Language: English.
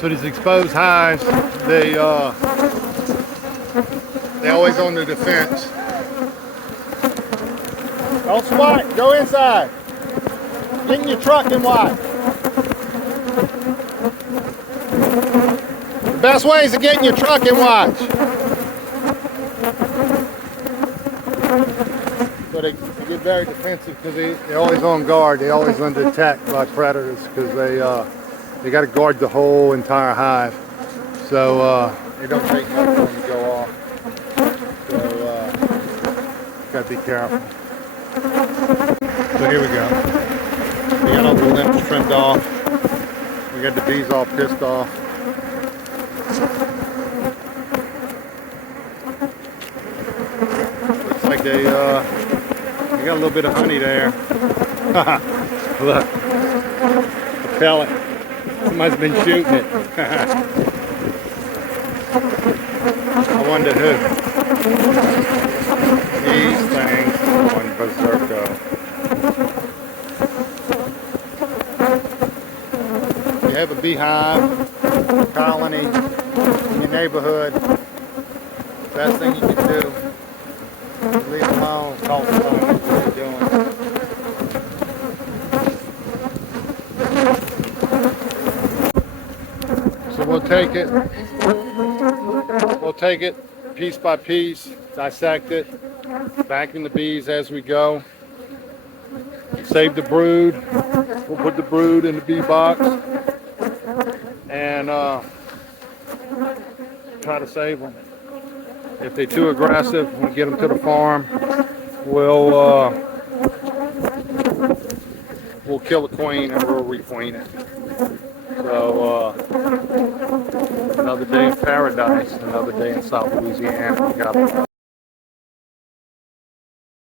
So these exposed hives, they always on the defense. Don't squat. Go inside. Get in your truck and watch. The best way is to get in your truck and watch. So they get very defensive because they're always on guard. They're always under attack by predators because they got to guard the whole entire hive. So it don't take much for them to go off. So got to be careful. So here we go. We got all the limbs trimmed off. We got the bees all pissed off. Looks like they got a little bit of honey there. Look, a pellet. Somebody's been shooting it. I wonder who. These things on berserko. You have a beehive colony in your neighborhood. Best thing you can do is leave them alone, talk to them, what they're doing. So we'll take it piece by piece, dissect it, vacuum the bees as we go. Save the brood. We'll put the brood in the bee box and try to save them. If they're too aggressive, we'll get them to the farm. We'll kill the queen and we'll requeen it. So another day in paradise, another day in South Louisiana.